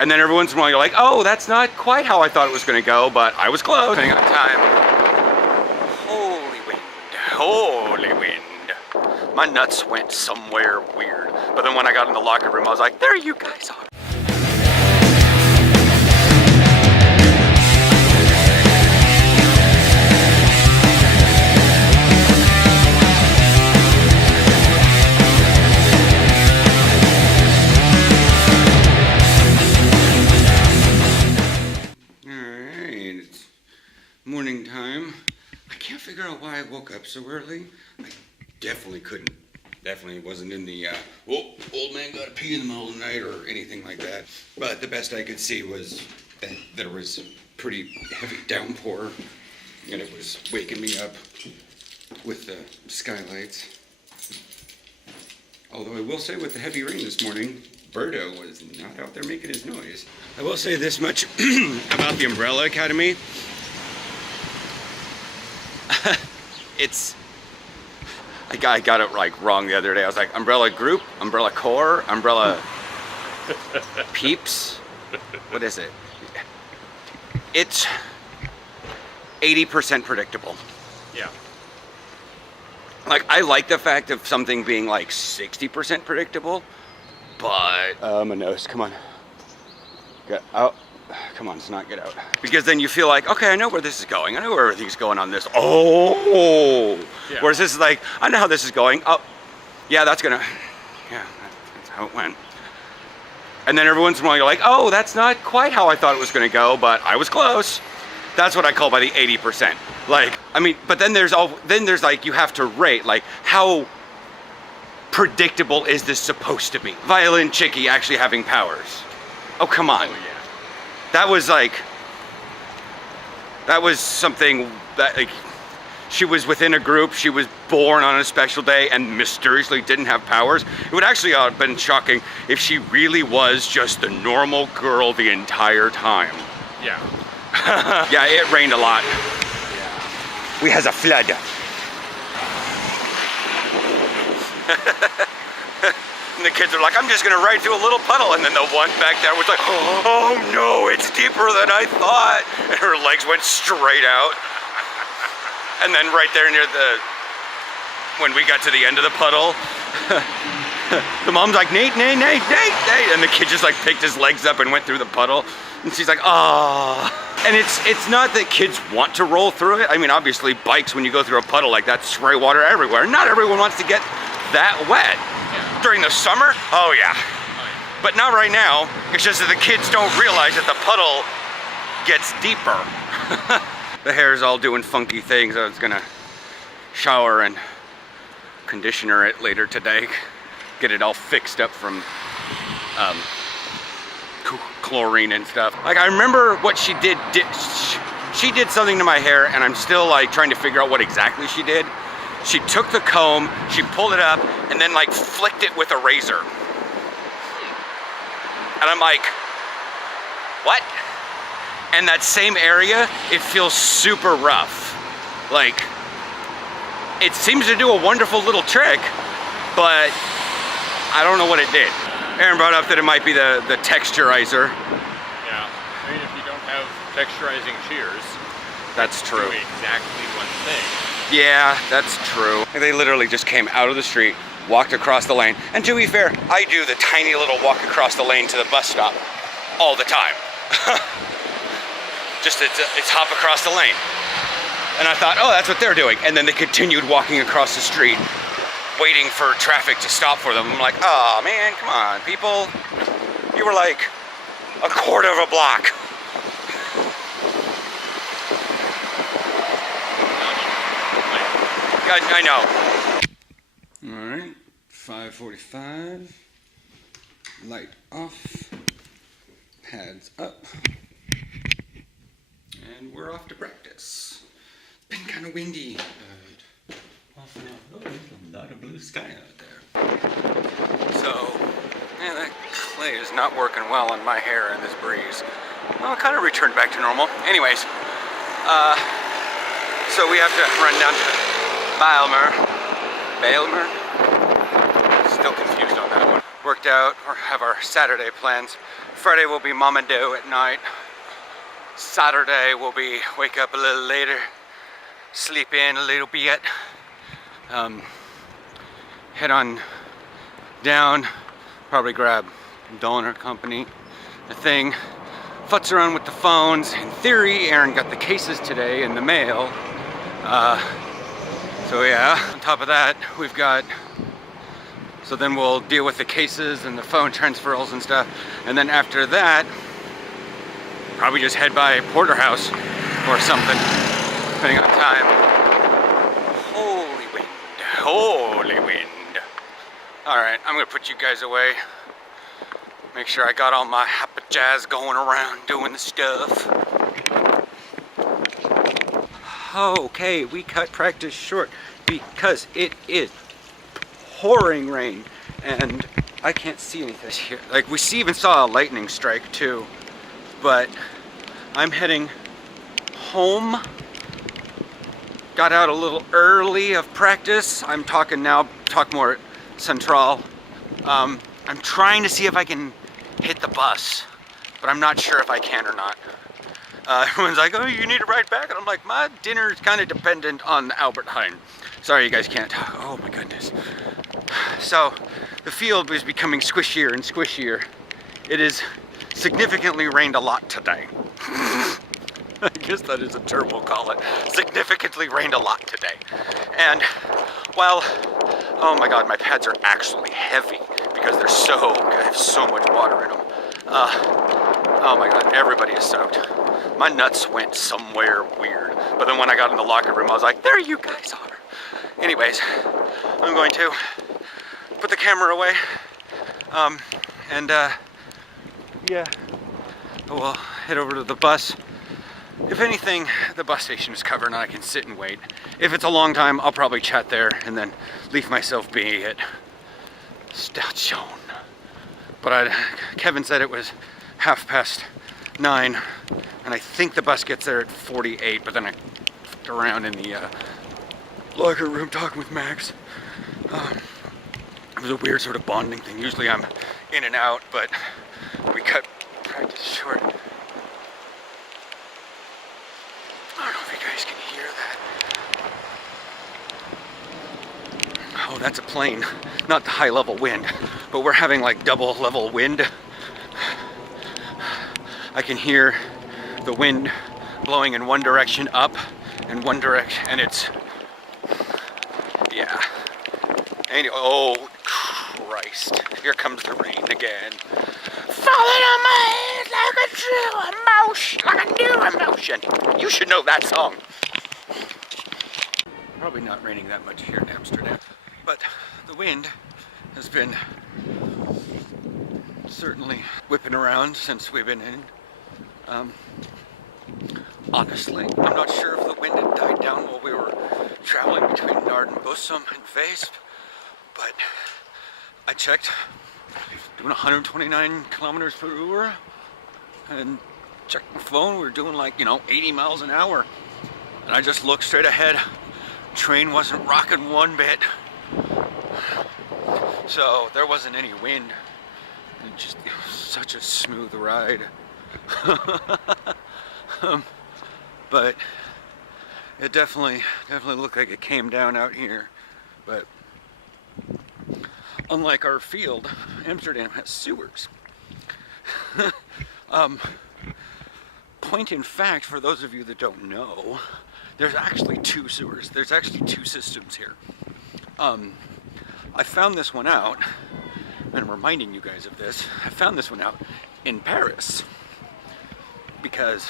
And then every once in a while you're like, oh, that's not quite how I thought it was going to go, but I was close. Depending on time. Holy wind, holy wind. My nuts went somewhere weird. But then when I got in the locker room, I was like, there you guys are. Morning time. I can't figure out why I woke up so early. I definitely wasn't in the, old man gotta pee in the middle of the night or anything like that. But the best I could see was that there was a pretty heavy downpour and it was waking me up with the skylights. Although I will say with the heavy rain this morning, Birdo was not out there making his noise. I will say this much about the Umbrella Academy. I got it like wrong the other day. I was like Umbrella Group, Umbrella Core, Umbrella Peeps. What is it? It's 80% predictable. Yeah. Like I like the fact of something being like 60% predictable, but my nose, come on. Get out. Come on, let's not get out. Because then you feel like, okay, I know where this is going. I know where everything's going on this. Oh! Yeah. Whereas this is like, I know how this is going. Oh, yeah, that's how it went. And then every once in a while you're like, oh, that's not quite how I thought it was gonna go, but I was close. That's what I call by the 80%. Like, I mean, but then there's like, you have to rate, like, how predictable is this supposed to be? Violin Chickie actually having powers. Oh, come on. Oh, yeah. That was something that, like, she was within a group, she was born on a special day and mysteriously didn't have powers. It would actually have been shocking if she really was just the normal girl the entire time. Yeah. Yeah, it rained a lot. Yeah. We has a flood. And the kids are like, I'm just gonna ride through a little puddle. And then the one back there was like, oh no, it's deeper than I thought. And her legs went straight out. And then right there near when we got to the end of the puddle, the mom's like, Nate. And the kid just like picked his legs up and went through the puddle. And she's like, oh. And it's not that kids want to roll through it. I mean, obviously bikes, when you go through a puddle like that, spray water everywhere. Not everyone wants to get that wet. During the summer, oh yeah. But not right now. It's just that the kids don't realize that the puddle gets deeper. The hair's all doing funky things. I was gonna shower and conditioner it later today. Get it all fixed up from chlorine and stuff. Like, I remember what she did. She did something to my hair, and I'm still like trying to figure out what exactly she did. She took the comb, she pulled it up, and then like flicked it with a razor. And I'm like, what? And that same area, it feels super rough. Like, it seems to do a wonderful little trick, but I don't know what it did. Aaron brought up that it might be the texturizer. Yeah, I mean, if you don't have texturizing shears, that's true. Do exactly one thing. Yeah, that's true. They literally just came out of the street, walked across the lane. And to be fair, I do the tiny little walk across the lane to the bus stop all the time. Just it's hop across the lane. And I thought, oh, that's what they're doing. And then they continued walking across the street, waiting for traffic to stop for them. I'm like, oh man, come on, people. You were like a quarter of a block. I know. All right, 5:45. Light off. Pads up. And we're off to practice. Been kind of windy. Off and on. Oh, there's a lot of blue sky out there. So, yeah, that clay is not working well on my hair in this breeze. Well, it kind of returned back to normal. Anyways, so we have to run down to Bailmer. Still confused on that one. Worked out, or have our Saturday plans Friday will be mom and dad at night. Saturday will be wake up a little later, sleep in a little bit, head on down, probably grab Donor Company, the thing, futz around with the phones. In theory, Aaron got the cases today in the mail. So yeah, on top of that, we've got, so then we'll deal with the cases and the phone transfers and stuff. And then after that, probably just head by Porterhouse or something, depending on time. Holy wind, holy wind. All right, I'm gonna put you guys away. Make sure I got all my happy jazz going around doing the stuff. Okay, we cut practice short because it is pouring rain and I can't see anything here. Like we even saw a lightning strike too, but I'm heading home. Got out a little early of practice. I'm talking now, talk more Central. I'm trying to see if I can hit the bus, but I'm not sure if I can or not. Everyone's like, oh, you need to ride back? And I'm like, my dinner is kind of dependent on Albert Heijn. Sorry, you guys can't. Oh my goodness. So the field is becoming squishier and squishier. It is significantly rained a lot today. I guess that is a term we'll call it. Significantly rained a lot today. And while, oh my God, my pads are actually heavy because I have so much water in them. Oh my God, everybody is soaked. My nuts went somewhere weird. But then when I got in the locker room, I was like, there you guys are. Anyways, I'm going to put the camera away. Yeah, we'll head over to the bus. If anything, the bus station is covered and I can sit and wait. If it's a long time, I'll probably chat there and then leave myself be at station. But Kevin said it was 9:30, and I think the bus gets there at 48, but then I fucked around in the locker room talking with Max. It was a weird sort of bonding thing. Usually I'm in and out, but we cut practice short. I don't know if you guys can hear that. Oh, that's a plane, not the high level wind, but we're having like double level wind. I can hear the wind blowing in one direction up and one direction, and it's, yeah. Anyway, oh Christ, here comes the rain again. Falling on my head like a true emotion, like a new emotion. You should know that song. Probably not raining that much here in Amsterdam, but the wind has been certainly whipping around since we've been in. Honestly, I'm not sure if the wind had died down while we were traveling between Naarden-Bussum and Weesp, but I checked, doing 129 kilometers per hour, and checked my phone, we were doing like, 80 miles an hour, and I just looked straight ahead. Train wasn't rocking one bit, so there wasn't any wind. It was such a smooth ride. But it definitely looked like it came down out here. But unlike our field, Amsterdam has sewers. Point in fact, for those of you that don't know, there's actually two sewers. There's actually two systems here. I found this one out, and I'm reminding you guys of this. I found this one out in Paris because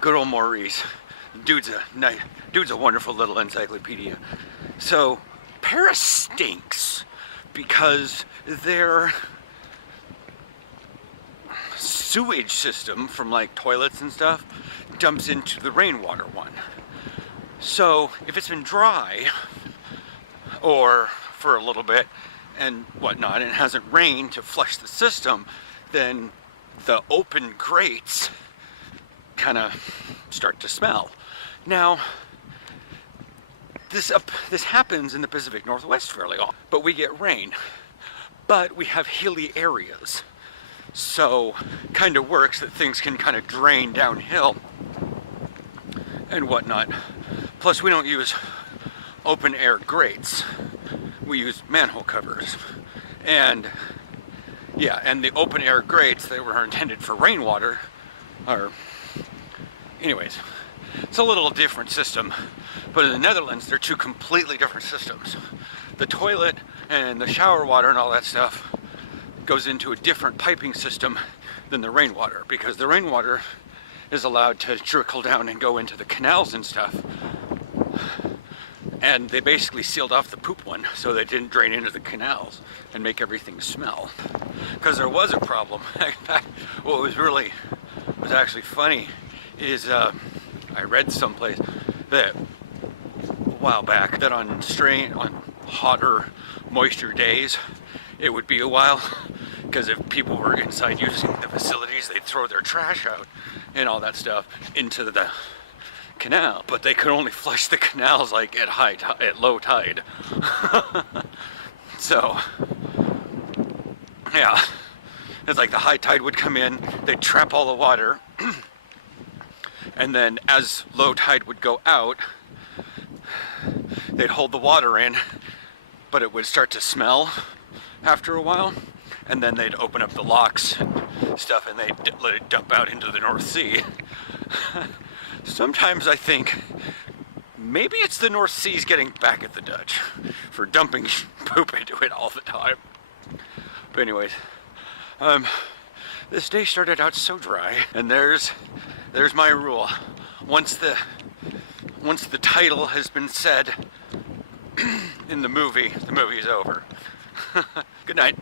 good old Maurice, dude's a wonderful little encyclopedia. So Paris stinks because their sewage system from like toilets and stuff dumps into the rainwater one. So if it's been dry or for a little bit and whatnot, and it hasn't rained to flush the system, then the open grates kind of start to smell. Now, this happens in the Pacific Northwest fairly often, but we get rain. But we have hilly areas. so kind of works that things can kind of drain downhill and whatnot. Plus, we don't use open air grates. We use manhole covers. And yeah, and the open air grates that were intended for rainwater are, anyways, it's a little different system. But in the Netherlands, they're two completely different systems. The toilet and the shower water and all that stuff goes into a different piping system than the rainwater, because the rainwater is allowed to trickle down and go into the canals and stuff. And they basically sealed off the poop one so they didn't drain into the canals and make everything smell. Because there was a problem. What was actually funny is I read someplace that a while back that on hotter, moisture days, it would be a while, because if people were inside using the facilities, they'd throw their trash out and all that stuff into the canal, but they could only flush the canals like at low tide. So yeah, it's like the high tide would come in, they'd trap all the water, and then as low tide would go out, they'd hold the water in, but it would start to smell after a while, and then they'd open up the locks and stuff, and they'd let it dump out into the North Sea. Sometimes I think maybe it's the North Sea's getting back at the Dutch for dumping poop into it all the time. But anyways, this day started out so dry, and there's my rule. Once the title has been said in the movie is over. Good night.